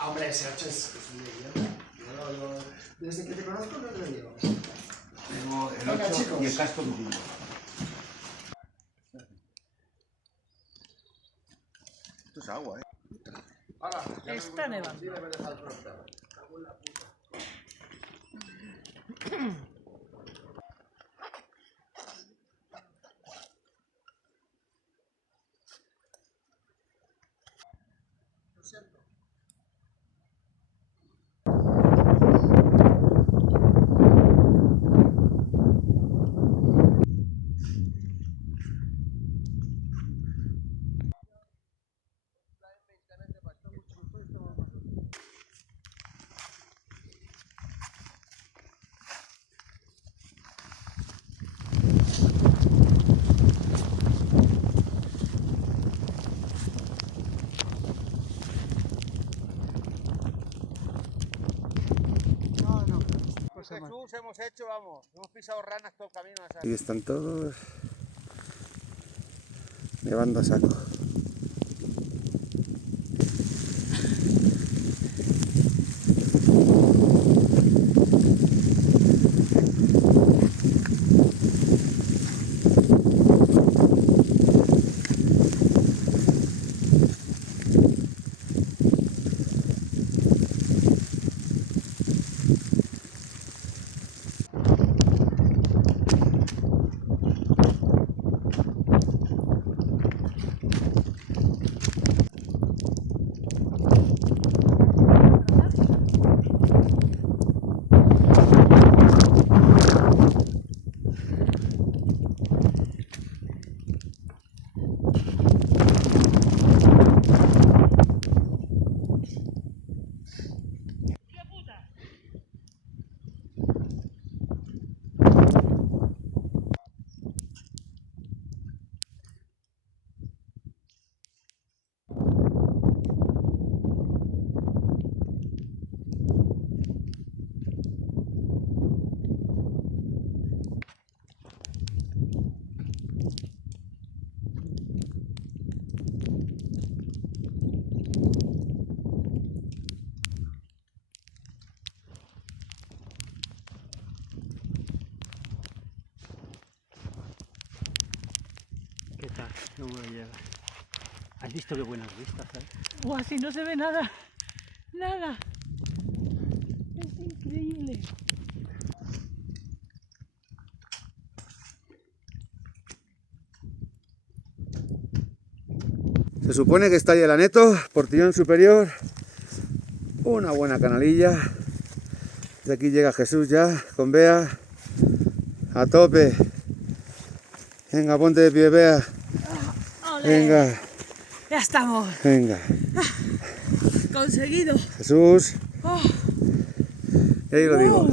Hombre, ese 8 es un leyenda. Desde que te conozco no te lo digo. Tengo el Venga, 8 chicos. y el casco contigo. Esto es agua, Está nevando. Sí, me voy a dejar el frontal. Cago en la puta. Lo siento. Jesús hemos hecho, vamos, hemos pisado ranas todo el camino. Ahí están todos nevando a saco. ¿Qué tal? ¿Cómo lo llevas? ¿Has visto qué buenas vistas, ¡Buah, si no se ve nada! ¡Nada! ¡Es increíble! Se supone que está ahí el Aneto, portillón superior, una buena canalilla. De aquí llega Jesús ya, con Bea, a tope. Venga, ponte de pie, Bea. ¡Ole! Venga, ¡Ya estamos! venga. ¡Conseguido! Jesús, Oh, y ahí lo digo.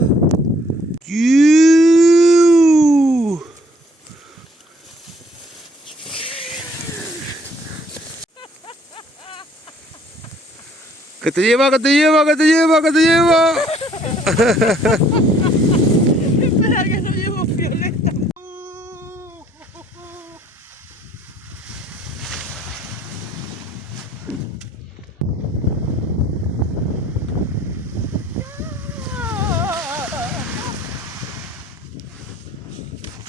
¡Que te lleva, que te lleva, que te lleva, que te lleva! espera que no llevo violeta.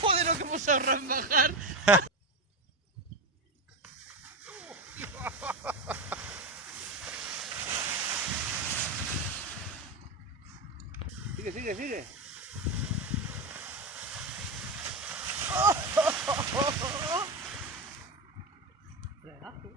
Joder, lo que hemos ahorrado en bajar. Sigue, sigue, sigue. Fregazo.